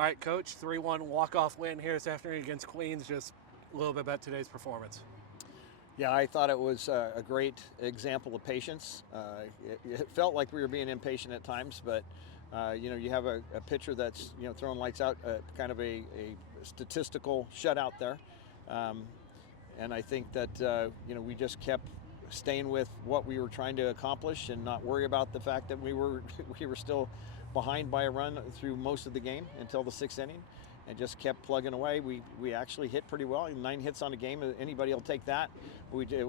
All right, Coach, 3-1 walk-off win here this afternoon against Queens. Just a little bit about today's performance. Yeah, I thought it was a great example of patience. It felt like we were being impatient at times, but you have a pitcher that's throwing lights out, kind of a statistical shutout there, and I think that we just kept staying with what we were trying to accomplish and not worry about the fact that we were we were still behind by a run through most of the game until the sixth inning, and just kept plugging away. We actually hit pretty well. 9 hits on a game. Anybody will take that. We did.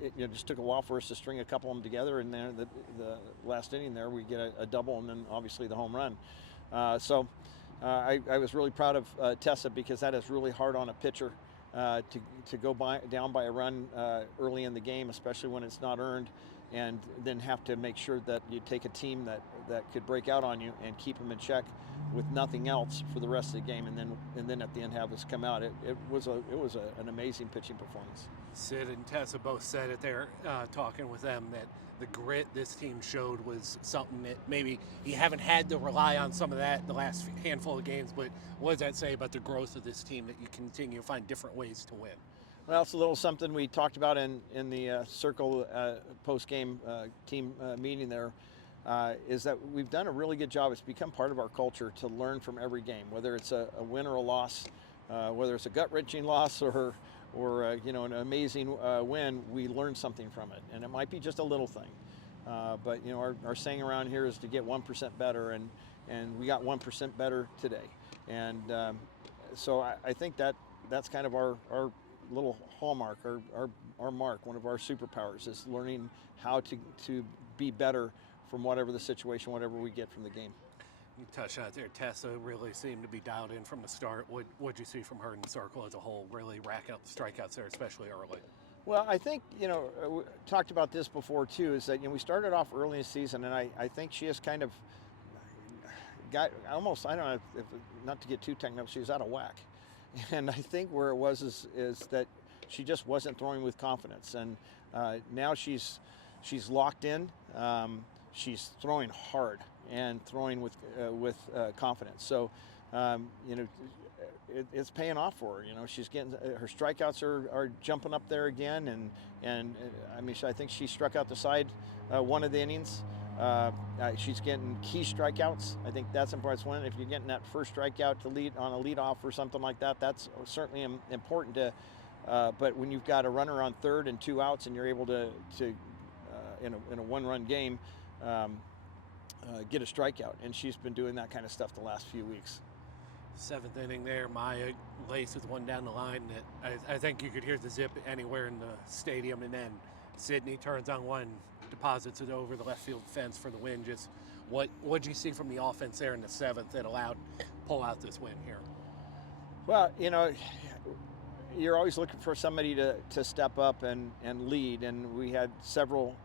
It just took a while for us to string a couple of them together, and then the last inning there we get a double, and then obviously the home run. I was really proud of Tessa, because that is really hard on a pitcher to go down by a run early in the game, especially when it's not earned, and then have to make sure that you take a team that could break out on you and keep them in check with nothing else for the rest of the game, and then at the end have us come out. It was an amazing pitching performance. Sid and Tessa both said it there, talking with them, that the grit this team showed was something that maybe you haven't had to rely on some of that the last handful of games, but what does that say about the growth of this team, that you continue to find different ways to win? Well, it's a little something we talked about in the Circle post-game team meeting there, is that we've done a really good job. It's become part of our culture to learn from every game, whether it's a win or a loss, whether it's a gut-wrenching loss or an amazing win. We learn something from it, and it might be just a little thing. But our saying around here is to get 1% better, and we got 1% better today. And so I think that's kind of our little hallmark, our mark, one of our superpowers, is learning how to be better from whatever the situation, whatever we get from the game. You touched on it there. Tessa really seemed to be dialed in from the start. What'd you see from her in the Circle as a whole, really racking up the strikeouts there, especially early? Well, I think, we talked about this before too, is that we started off early in the season, and I think she has kind of got almost, I don't know, if not to get too technical, she was out of whack. And I think where it was is that she just wasn't throwing with confidence, and now she's locked in. She's throwing hard and throwing with confidence. So it's paying off for her. She's getting her strikeouts are jumping up there again, and I mean, I think she struck out the side one of the innings. She's getting key strikeouts. I think that's important. If you're getting that first strikeout to lead on a leadoff or something like that, that's certainly important to. But when you've got a runner on third and 2 outs, and you're able to in a one-run game get a strikeout, and she's been doing that kind of stuff the last few weeks. 7th inning there, Maya laces one down the line that I think you could hear the zip anywhere in the stadium, and then Sydney turns on one, deposits it over the left field fence for the win. Just what'd you see from the offense there in the 7th that allowed pull out this win here? Well, you're always looking for somebody to step up and lead, and we had several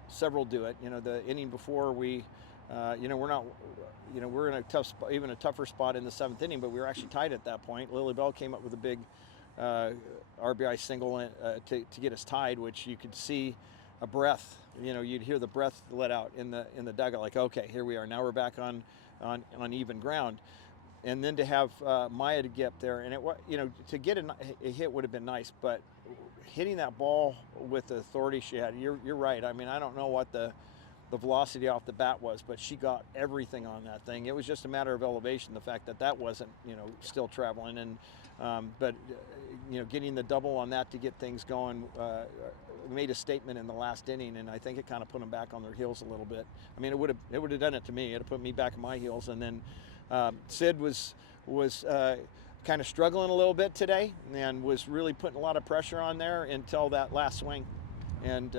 do it. The inning before we're in a tough spot, even a tougher spot in the 7th inning, but we were actually tied at that point. Lily Bell came up with a big RBI single to get us tied, which you could see a breath. You'd hear the breath let out in the dugout, like, okay, here we are. Now we're back on even ground. And then to have Maya to get up there, and to get a hit would have been nice, but hitting that ball with the authority she had, you're right. I mean, I don't know what the velocity off the bat was, but she got everything on that thing. It was just a matter of elevation, the fact that wasn't still traveling, and but getting the double on that to get things going made a statement in the last inning, and I think it kind of put them back on their heels a little bit. I mean, it would have done it to me. It would have put me back on my heels, and then Sid was kind of struggling a little bit today, and was really putting a lot of pressure on there until that last swing, and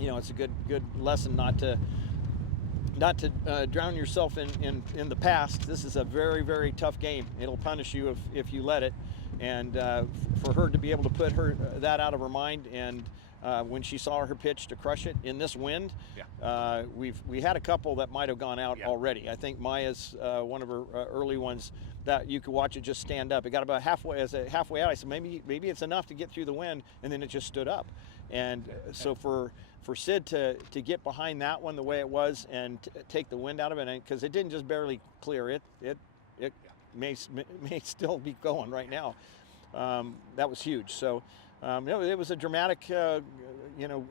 it's a good lesson not to drown yourself in the past. This is a very, very tough game. It'll punish you if you let it, and for her to be able to put that out of her mind, and when she saw her pitch to crush it in this wind, we had a couple that might have gone out already. I think Maya's one of her early ones that you could watch it just stand up. It got about halfway out. I said maybe it's enough to get through the wind, and then it just stood up. And so for Sid to get behind that one the way it was and take the wind out of it, because it didn't just barely clear, it may still be going right now. That was huge. So it was a dramatic,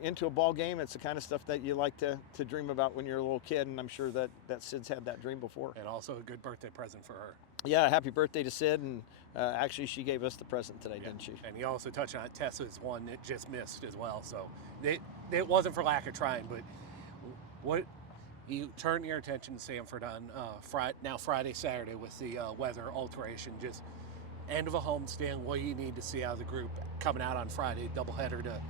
into a ball game. It's the kind of stuff that you like to dream about when you're a little kid, and I'm sure that Sid's had that dream before. And also a good birthday present for her. Yeah, happy birthday to Sid, and actually she gave us the present today, didn't she? And you also touched on Tessa's one that just missed as well. So it wasn't for lack of trying, but what you turn your attention to Sanford on Friday, Saturday with the weather alteration, just end of a homestand. What do you need to see out of the group coming out on Friday, doubleheader, to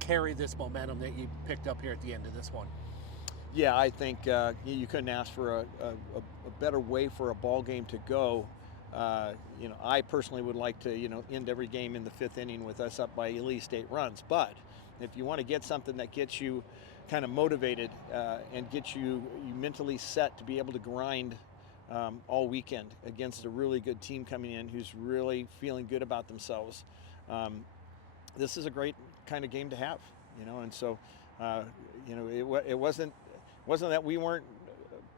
carry this momentum that you picked up here at the end of this one? Yeah, I think you couldn't ask for a better way for a ball game to go. I personally would like to, end every game in the 5th inning with us up by at least 8 runs. But if you want to get something that gets you kind of motivated and gets you mentally set to be able to grind all weekend against a really good team coming in who's really feeling good about themselves, this is a great kind of game to have, and so it wasn't that we weren't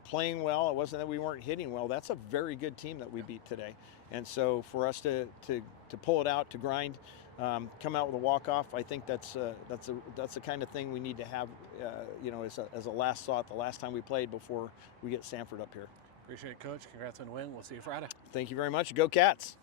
playing well, it wasn't that we weren't hitting well. That's a very good team that we beat today, and so for us to pull it out, to grind, come out with a walk-off, I think that's the kind of thing we need to have, as a last thought, the last time we played before we get Sanford up here. Appreciate it, Coach. Congrats on the win. We'll see you Friday. Thank you very much. Go Cats.